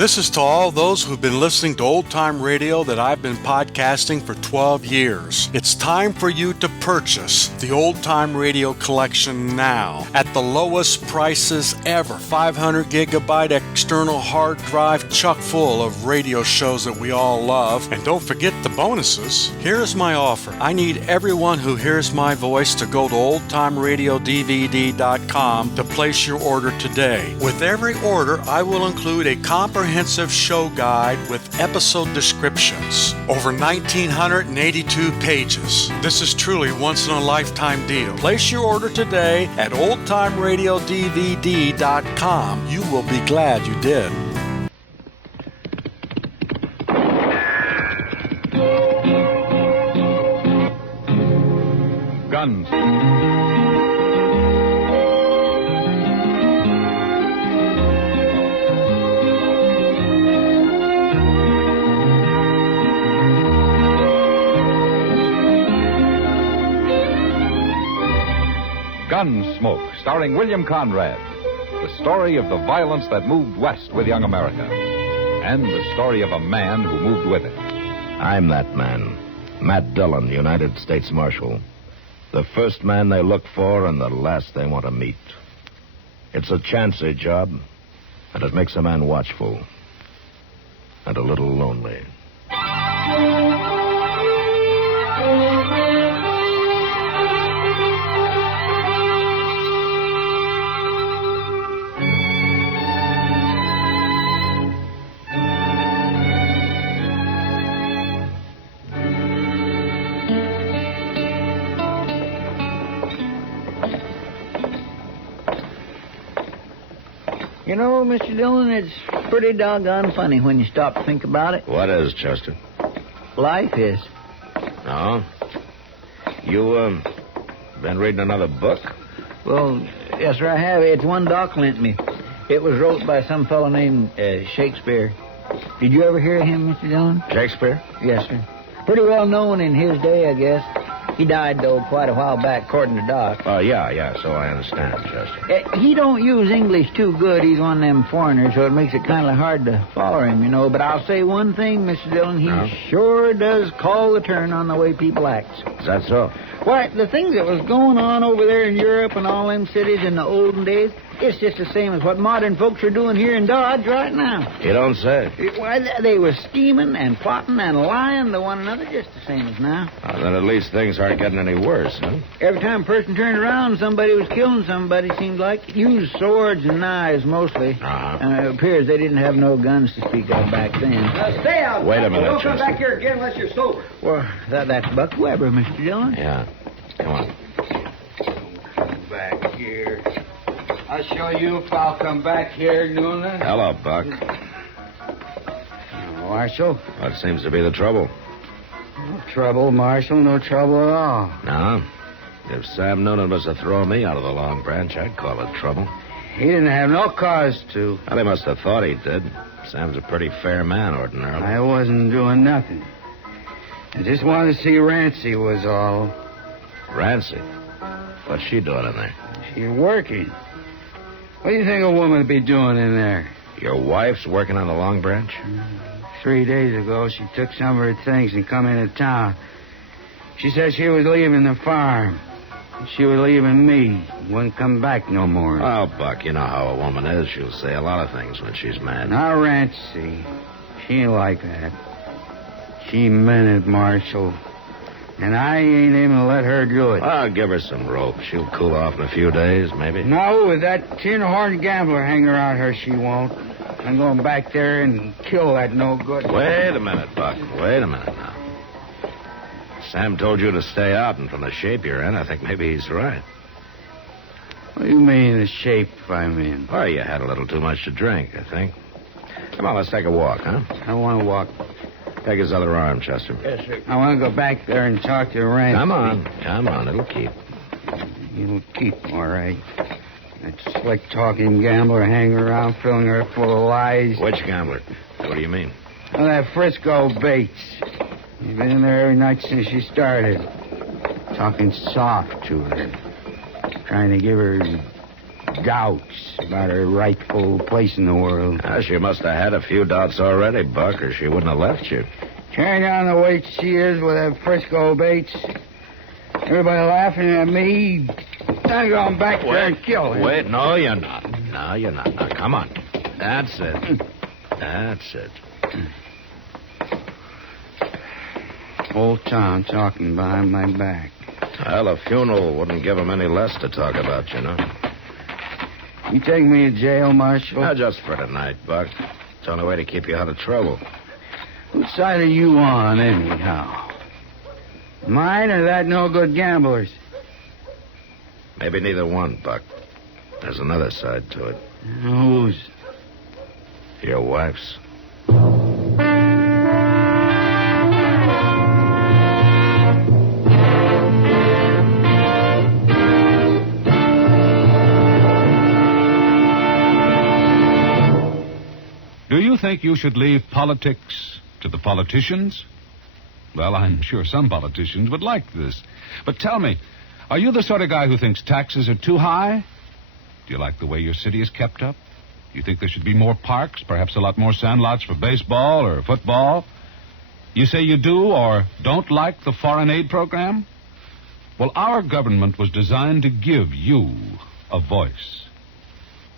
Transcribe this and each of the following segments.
This is to all those who've been listening to old-time radio that I've been podcasting for 12 years. It's time for you to purchase the old-time radio collection now at the lowest prices ever. 500 gigabyte external hard drive chock full of radio shows that we all love. And don't forget the bonuses. Here's my offer. I need everyone who hears my voice to go to oldtimeradiodvd.com to place your order today. With every order, I will include a comprehensive show guide with episode descriptions. Over 1,982 pages. This is truly once-in-a-lifetime deal. Place your order today at oldtimeradiodvd.com. You will be glad you did. Guns. Gunsmoke, starring William Conrad. The story of the violence that moved west with young America. And the story of a man who moved with it. I'm that man. Matt Dillon, United States Marshal. The first man they look for and the last they want to meet. It's a chancy job, and it makes a man watchful. And a little lonely. You know, Mr. Dillon, it's pretty doggone funny when you stop to think about it. What is, Chester? Life is. No? You, been reading another book? Well, yes, sir, I have. It's one Doc lent me. It was wrote by some fellow named Shakespeare. Did you ever hear of him, Mr. Dillon? Shakespeare? Yes, sir. Pretty well known in his day, I guess. He died, though, quite a while back, according to Doc. Oh, yeah, so I understand, Chester. He don't use English too good. He's one of them foreigners, so it makes it kind of hard to follow him, you know. But I'll say one thing, Mr. Dillon, he sure does call the turn on the way people act. Is that so? Why, the things that was going on over there in Europe and all them cities in the olden days, it's just the same as what modern folks are doing here in Dodge right now. You don't say. Why, they were scheming and plotting and lying to one another just the same as now. Well, then at least things aren't getting any worse, huh? Every time a person turned around, somebody was killing somebody, seemed like. Used swords and knives mostly. And it appears they didn't have no guns to speak of back then. Stay out. Wait a minute, Don't come Chester. back here again unless you're sober. Well, that's Buck Weber, Mr. Dillon. Yeah. Come on. Come back here. I'll show you if I'll come back here, Nuna. Hello, Buck. Marshal. What seems to be the trouble? No trouble, Marshal. No trouble at all. No. If Sam Noonan was to throw me out of the Long Branch, I'd call it trouble. He didn't have no cause to. Well, he must have thought he did. Sam's a pretty fair man, ordinarily. I wasn't doing nothing. I just wanted to see Rancy was all. Rancy? What's she doing in there? She's working. What do you think a woman would be doing in there? Your wife's working on the Long Branch? 3 days ago, she took some of her things and come into town. She said she was leaving the farm. She was leaving me. Wouldn't come back no more. Oh, Buck, you know how a woman is. She'll say a lot of things when she's mad. Now, Rancy, she ain't like that. She meant it, Marshal. And I ain't even let her do it. I'll give her some rope. She'll cool off in a few days, maybe. No, with that tin-horn gambler hanging around her, she won't. I'm going back there and kill that no good. Wait a minute, Buck. Wait a minute now. Sam told you to stay out, and from the shape you're in, I think maybe he's right. What do you mean, the shape I'm in? Well, you had a little too much to drink, I think. Come on, let's take a walk, huh? I want to walk. Take his other arm, Chester. Yes, sir. I want to go back there and talk to Rancy. Come on. It'll keep. It'll keep, all right. That slick-talking gambler hanging around, filling her full of lies. Which gambler? What do you mean? Well, that Frisco Bates. He's been in there every night since she started. Talking soft to her. Trying to give her doubts about her rightful place in the world. She must have had a few doubts already, Buck, or she wouldn't have left you. Carrying on the way she is with that Frisco Bates. Everybody laughing at me. I'm going back there and kill her. Wait, no, you're not. No, you're not. Now, come on. That's it. That's it. Whole town talking behind my back. Well, a funeral wouldn't give them any less to talk about, you know. You take me to jail, Marshal? Now, just for tonight, Buck. It's the only way to keep you out of trouble. Whose side are you on, anyhow? Mine or that no-good gambler's? Maybe neither one, Buck. There's another side to it. Whose? Your wife's. Do you think you should leave politics to the politicians? Well, I'm sure some politicians would like this. But tell me, are you the sort of guy who thinks taxes are too high? Do you like the way your city is kept up? Do you think there should be more parks, perhaps a lot more sandlots for baseball or football? You say you do or don't like the foreign aid program? Well, our government was designed to give you a voice.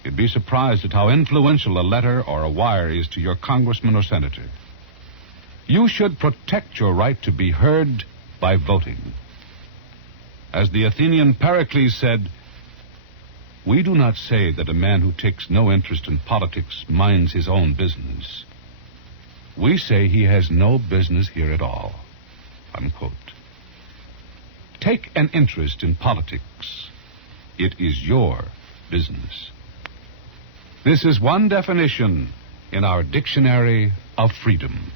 You'd be surprised at how influential a letter or a wire is to your congressman or senator. You should protect your right to be heard by voting. As the Athenian Pericles said, we do not say that a man who takes no interest in politics minds his own business. We say he has no business here at all. Unquote. Take an interest in politics. It is your business. This is one definition in our dictionary of freedom.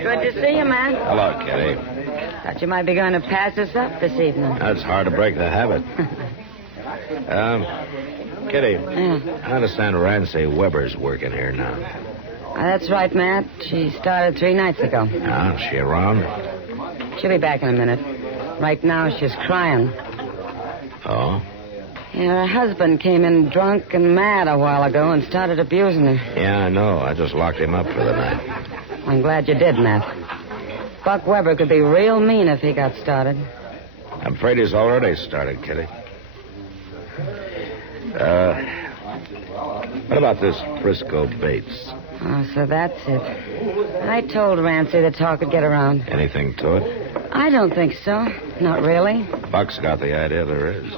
Good to see you, man. Hello, Kitty. Thought you might be going to pass us up this evening. It's hard to break the habit. Kitty, Yeah. I understand Rancy Weber's working here now. That's right, Matt. She started 3 nights ago. Is she around? She'll be back in a minute. Right now, she's crying. Oh? Yeah, her husband came in drunk and mad a while ago and started abusing her. Yeah, I know. I just locked him up for the night. I'm glad you did, Matt. Buck Weber could be real mean if he got started. I'm afraid he's already started, Kitty. What about this Frisco Bates? Oh, so that's it. I told Rancy the talk would get around. Anything to it? I don't think so. Not really. Buck's got the idea there is.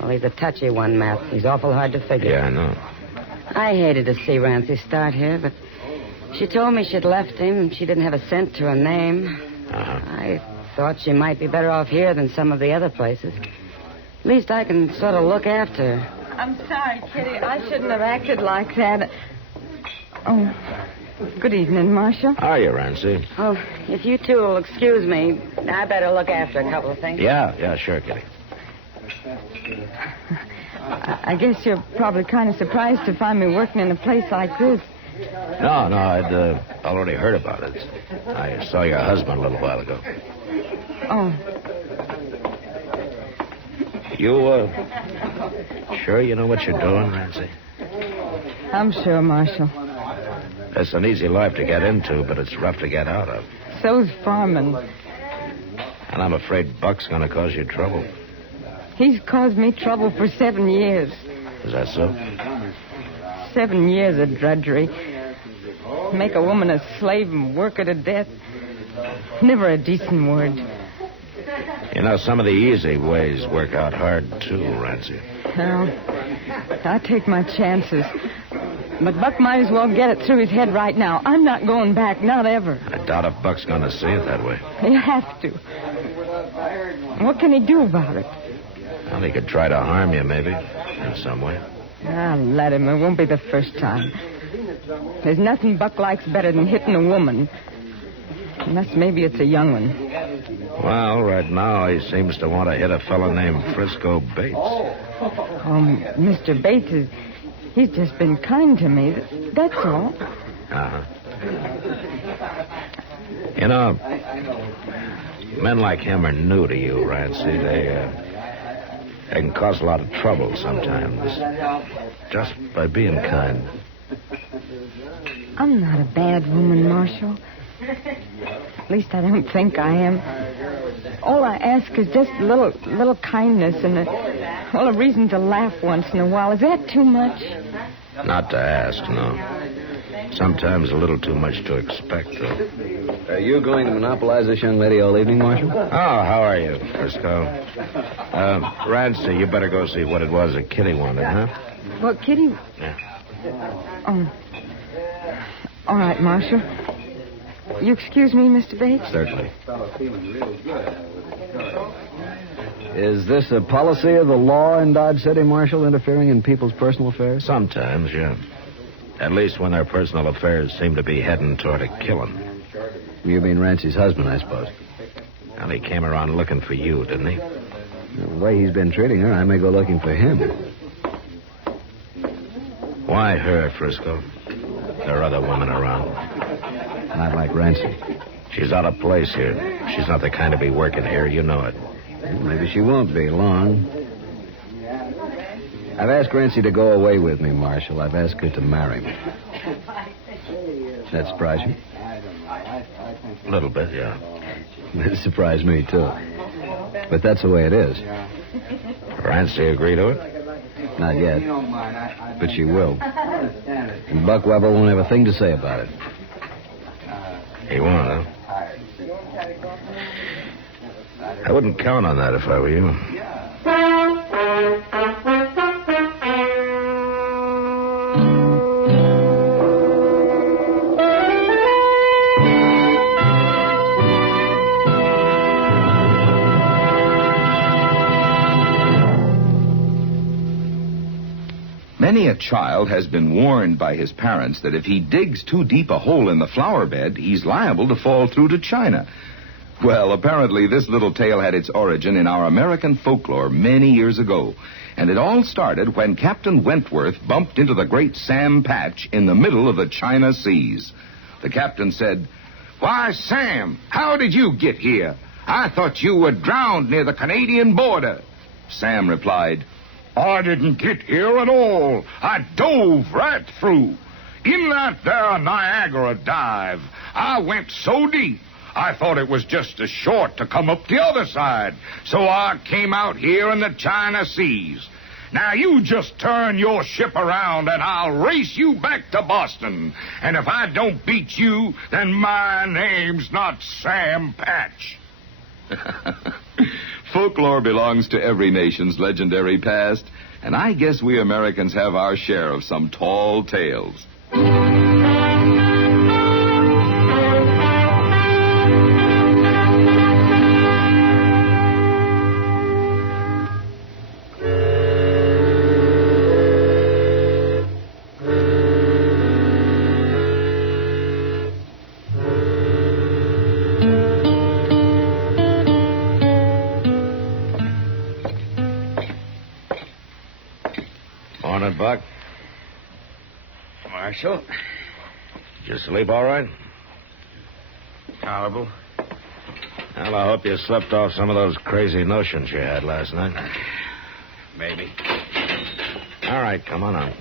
Well, he's a touchy one, Matt. He's awful hard to figure. Yeah, I know. I hated to see Rancy start here, but she told me she'd left him and she didn't have a cent to her name. I thought she might be better off here than some of the other places. At least I can sort of look after her. I'm sorry, Kitty. I shouldn't have acted like that. Oh, good evening, Marshal. How are you, Rancy? Oh, if you two will excuse me, I better look after a couple of things. Yeah, sure, Kitty. I guess you're probably kind of surprised to find me working in a place like this. No, I'd already heard about it. I saw your husband a little while ago. Oh, You, sure you know what you're doing, Rancy? I'm sure, Marshal. It's an easy life to get into, but it's rough to get out of. So's farming. And I'm afraid Buck's going to cause you trouble. He's caused me trouble for 7 years. Is that so? 7 years of drudgery. Make a woman a slave and work her to death. Never a decent word. You know, some of the easy ways work out hard, too, Rancy. Well, I take my chances. But Buck might as well get it through his head right now. I'm not going back, not ever. I doubt if Buck's going to see it that way. He'll have to. What can he do about it? Well, he could try to harm you, maybe, in some way. I'll let him. It won't be the first time. There's nothing Buck likes better than hitting a woman. Unless maybe it's a young one. Well, right now he seems to want to hit a fellow named Frisco Bates. Mr. Bates he's just been kind to me. That's all. Uh-huh. You know, men like him are new to you, Rancy. They can cause a lot of trouble sometimes. Just by being kind. I'm not a bad woman, Marshal. At least I don't think I am. All I ask is just a little kindness and a reason to laugh once in a while. Is that too much? Not to ask, no. Sometimes a little too much to expect, though. Are you going to monopolize this young lady all evening, Marshal? Oh, how are you, Frisco? Rancy, you better go see what it was that Kitty wanted, huh? What, Kitty? Yeah. Oh. All right, Marshal. You excuse me, Mr. Bates? Certainly. Is this a policy of the law in Dodge City, Marshal, interfering in people's personal affairs? Sometimes, yeah. At least when their personal affairs seem to be heading toward a killing. You mean Rancy's husband, I suppose. Well, he came around looking for you, didn't he? The way he's been treating her, I may go looking for him. Why her, Frisco? There are other women around. Not like Rancy. She's out of place here. She's not the kind to be working here. You know it. Well, maybe she won't be long. I've asked Rancy to go away with me, Marshal. I've asked her to marry me. That surprise you? A little bit, yeah. It surprised me, too. But that's the way it is. Rancy agree to it? Not yet. But she will. And Buck Weber won't have a thing to say about it. He won't, huh? I wouldn't count on that if I were you. Many a child has been warned by his parents that if he digs too deep a hole in the flower bed, he's liable to fall through to China. Well, apparently this little tale had its origin in our American folklore many years ago. And it all started when Captain Wentworth bumped into the great Sam Patch in the middle of the China Seas. The captain said, "Why, Sam, how did you get here? I thought you were drowned near the Canadian border." Sam replied, "I didn't get here at all. I dove right through. In that there Niagara dive, I went so deep, I thought it was just as short to come up the other side. So I came out here in the China Seas. Now you just turn your ship around and I'll race you back to Boston. And if I don't beat you, then my name's not Sam Patch." Folklore belongs to every nation's legendary past, and I guess we Americans have our share of some tall tales. Morning, Buck. Marshal? Did you sleep all right? Tolerable. Well, I hope you slept off some of those crazy notions you had last night. Maybe. All right, come on out.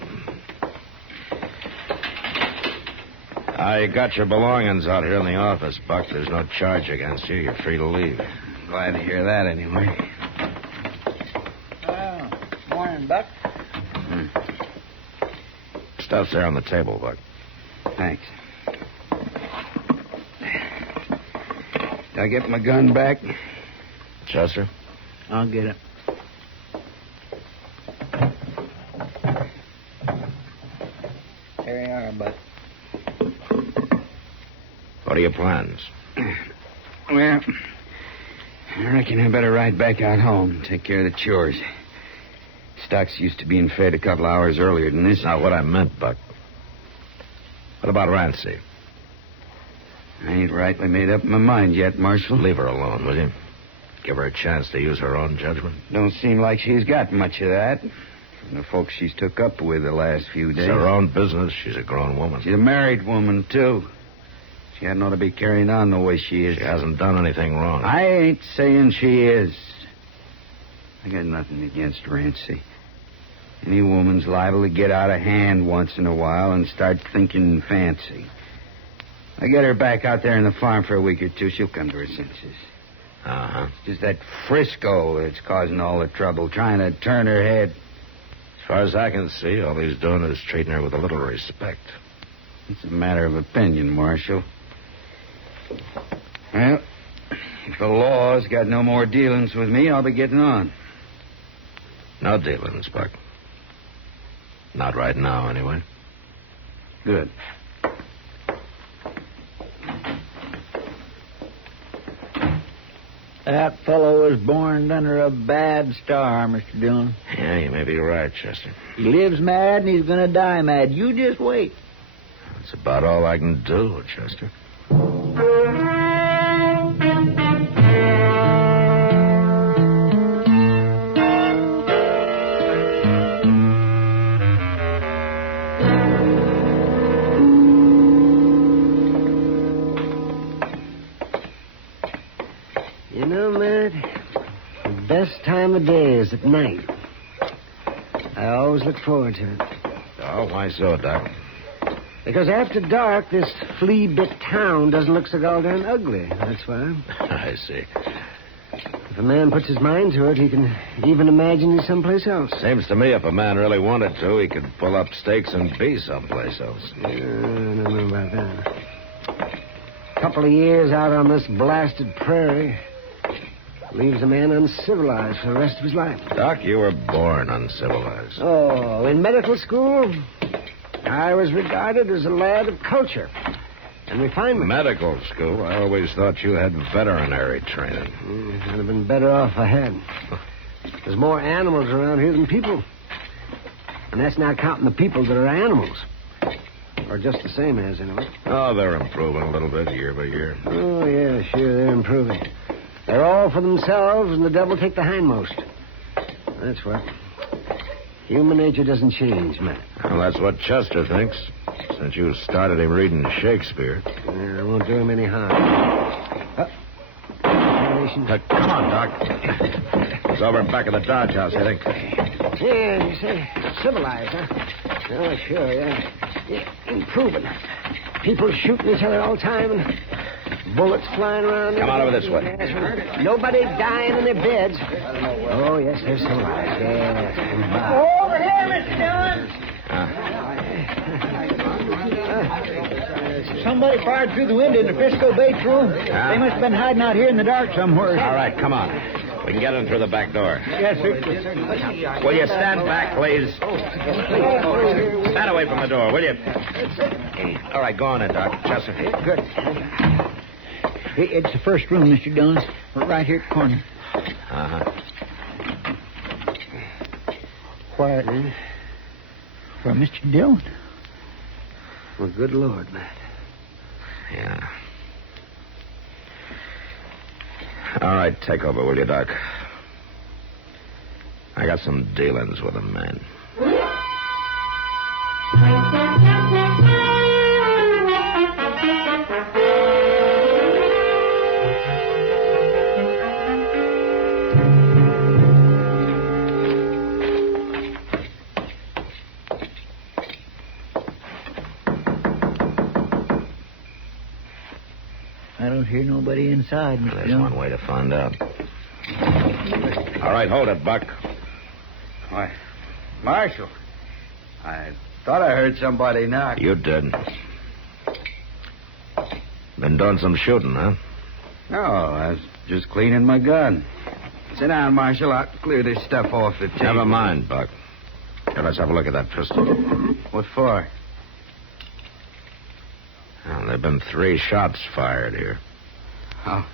I got your belongings out here in the office, Buck. There's no charge against you. You're free to leave. Glad to hear that anyway. Well, morning, Buck. Stuff's there on the table, Buck. Thanks. Did I get my gun back? Chester? I'll get it. There you are, Buck. What are your plans? Well, I reckon I better ride back out home and take care of the chores. Stock's used to being fed a couple hours earlier than this. Not what I meant, Buck. What about Rancy? I ain't rightly made up my mind yet, Marshal. Leave her alone, will you? Give her a chance to use her own judgment. Don't seem like she's got much of that. From the folks she's took up with the last few days. It's her own business. She's a grown woman. She's a married woman, too. She hadn't ought to be carrying on the way she is. She hasn't done anything wrong. I ain't saying she is. I got nothing against Rancy. Any woman's liable to get out of hand once in a while and start thinking fancy. I get her back out there in the farm for a week or two, she'll come to her senses. Uh-huh. It's just that Frisco that's causing all the trouble, trying to turn her head. As far as I can see, all he's doing is treating her with a little respect. It's a matter of opinion, Marshal. Well, if the law's got no more dealings with me, I'll be getting on. No dealings, Buck. Not right now, anyway. Good. That fellow was born under a bad star, Mr. Dillon. Yeah, you may be right, Chester. He lives mad and he's going to die mad. You just wait. That's about all I can do, Chester. You know, Matt, the best time of day is at night. I always look forward to it. Oh, why so, Doc? Because after dark, this flea-bit town doesn't look so goddamn ugly. That's why. I see. If a man puts his mind to it, he can even imagine he's someplace else. Seems to me if a man really wanted to, he could pull up stakes and be someplace else. I don't know about that. A couple of years out on this blasted prairie leaves a man uncivilized for the rest of his life. Doc, you were born uncivilized. Oh, in medical school, I was regarded as a lad of culture and refinement. Medical school? I always thought you had veterinary training. I'd have been better off if I had. There's more animals around here than people. And that's not counting the people that are animals. Or just the same as, anyway. Oh, they're improving a little bit year by year. Oh, yeah, sure, they're improving. They're all for themselves, and the devil take the hindmost. That's what. Human nature doesn't change, Matt. Well, that's what Chester thinks, since you started him reading Shakespeare. Yeah, it won't do him any harm. Come on, Doc. He's over back of the Dodge House, I think. Yeah, you say civilized, huh? Oh, sure, yeah, improving. People shooting each other all the time and bullets flying around. Come on over this way. Nobody dying in their beds. Oh, yes, they're civilized. Yeah. Over here, Mr. Dillon. Somebody fired through the window in the Frisco Bates room. They must have been hiding out here in the dark somewhere. All right, come on. We can get in through the back door. Yes, sir. Will you stand back, please? Stand away from the door, will you? All right, go on in, Doc. Chester. Good. It's the first room, Mr. Dillon. We're right here at the corner. Uh-huh. Quiet, eh? For Mr. Dillon. Well, good Lord, Matt. Yeah. All right, take over, will you, Doc? I got some dealings with a man. I don't hear nobody inside, Mr. There's Dillon. one way to find out. All right, hold it, Buck. Why, Marshal, I thought I heard somebody knock. You did. Been doing some shooting, huh? No, I was just cleaning my gun. Sit down, Marshal. I'll clear this stuff off the table. Never mind, Buck. Here, let's have a look at that pistol. What for? Well, there have been 3 shots fired here. Oh.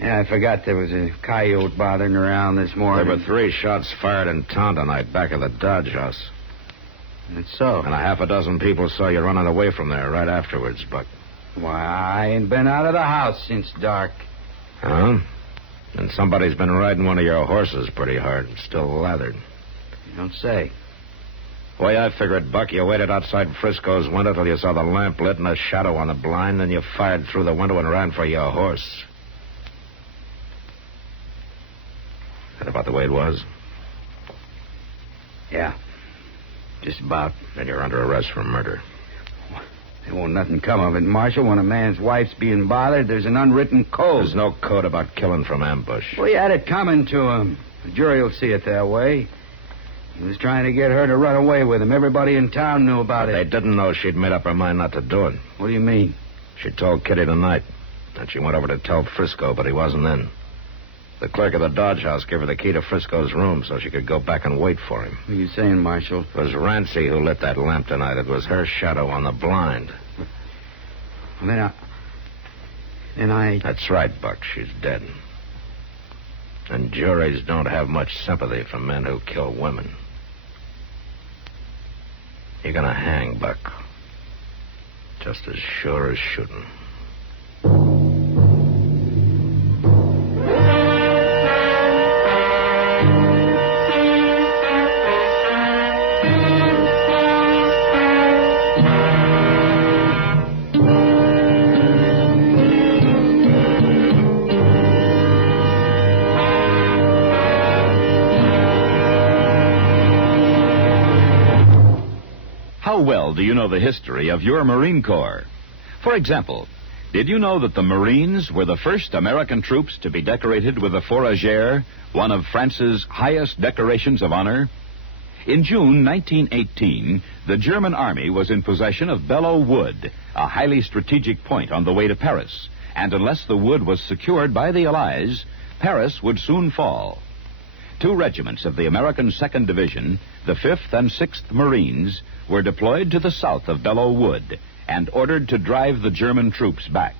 Yeah, I forgot there was a coyote bothering around this morning. There were 3 shots fired in town tonight back of the Dodge House. That's so. And a half a dozen people saw you running away from there right afterwards, Buck. Why, I ain't been out of the house since dark. Huh? And somebody's been riding one of your horses pretty hard, still lathered. You don't say. Way I figured, Buck, you waited outside Frisco's window till you saw the lamp lit and a shadow on the blind, then you fired through the window and ran for your horse. That about the way it was? Yeah. Just about. Then you're under arrest for murder. There won't nothing come of it, Marshal. When a man's wife's being bothered, there's an unwritten code. There's no code about killing from ambush. Well, he had it coming to him. The jury will see it that way. He was trying to get her to run away with him. Everybody in town knew about it. They didn't know she'd made up her mind not to do it. What do you mean? She told Kitty tonight. And she went over to tell Frisco, but he wasn't in. The clerk of the Dodge House gave her the key to Frisco's room so she could go back and wait for him. What are you saying, Marshal? It was Rancy who lit that lamp tonight. It was her shadow on the blind. Then I... That's right, Buck. She's dead. And juries don't have much sympathy for men who kill women. You're gonna hang, Buck. Just as sure as shooting. How well do you know the history of your Marine Corps? For example, did you know that the Marines were the first American troops to be decorated with the Fourragère, one of France's highest decorations of honor? In June 1918, the German army was in possession of Belleau Wood, a highly strategic point on the way to Paris, and unless the wood was secured by the Allies, Paris would soon fall. 2 regiments of the American 2nd Division, the 5th and 6th Marines, were deployed to the south of Belleau Wood and ordered to drive the German troops back.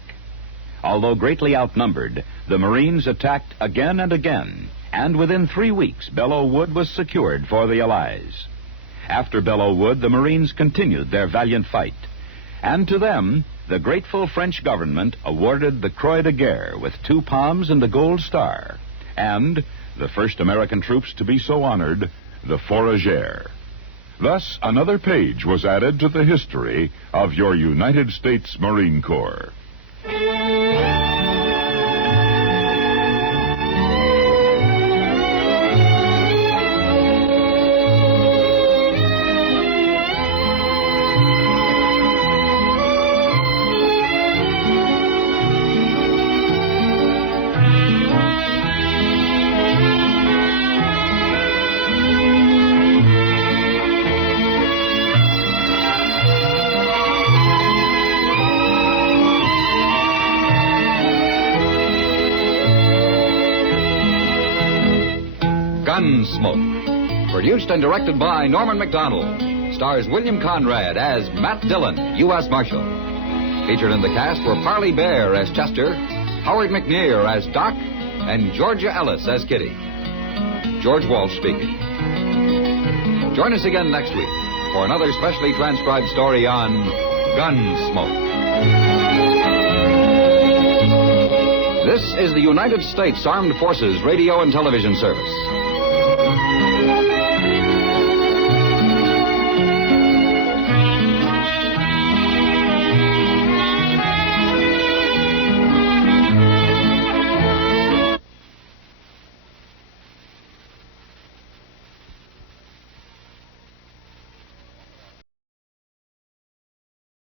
Although greatly outnumbered, the Marines attacked again and again, and within 3 weeks, Belleau Wood was secured for the Allies. After Belleau Wood, the Marines continued their valiant fight, and to them, the grateful French government awarded the Croix de Guerre with 2 palms and a gold star, and the first American troops to be so honored, the Fourragère. Thus, another page was added to the history of your United States Marine Corps. Gunsmoke. Produced and directed by Norman McDonald. Stars William Conrad as Matt Dillon, U.S. Marshal. Featured in the cast were Parley Bear as Chester, Howard McNear as Doc, and Georgia Ellis as Kitty. George Walsh speaking. Join us again next week for another specially transcribed story on Gunsmoke. This is the United States Armed Forces Radio and Television Service.